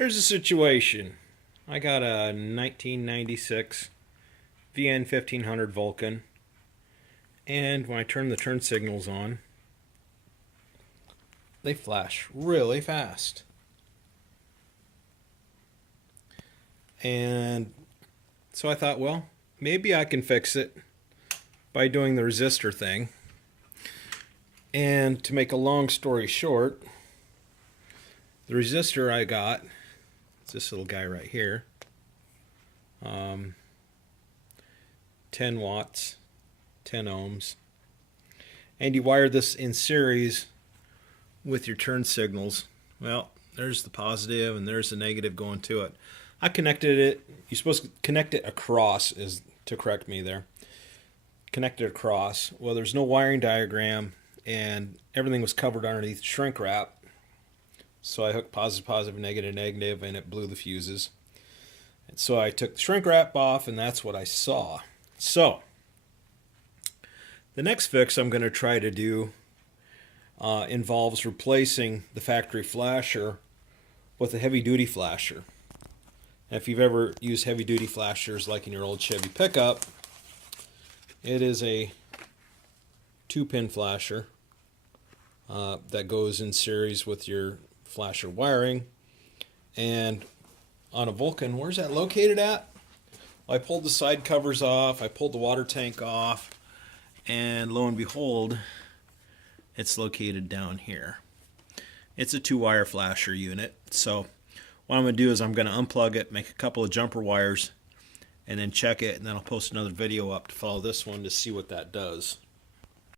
Here's the situation. I got a 1996 VN 1500 Vulcan, and when I turn the turn signals on, they flash really fast. And so I thought, well, maybe I can fix it by doing the resistor thing. And to make a long story short, the resistor I got, it's this little guy right here, 10 watts, 10 ohms. And you wire this in series with your turn signals. Well, there's the positive and there's the negative going to it. I connected it. You're supposed to connect it across, is to correct me there. Connect it across. Well, there's no wiring diagram and everything was covered underneath shrink wrap. So I hooked positive, positive, negative, negative, and it blew the fuses. And so I took the shrink wrap off, and that's what I saw. So the next fix I'm going to try to do involves replacing the factory flasher with a heavy-duty flasher. And if you've ever used heavy-duty flashers like in your old Chevy pickup, it is a 2-pin flasher that goes in series with your flasher wiring. And on a Vulcan, where's that located at? Well, I pulled the side covers off, I pulled the water tank off, and lo and behold, it's located down here. It's a 2-wire flasher unit. So what I'm going to do is I'm going to unplug it, make a couple of jumper wires, and then check it, and then I'll post another video up to follow this one to see what that does.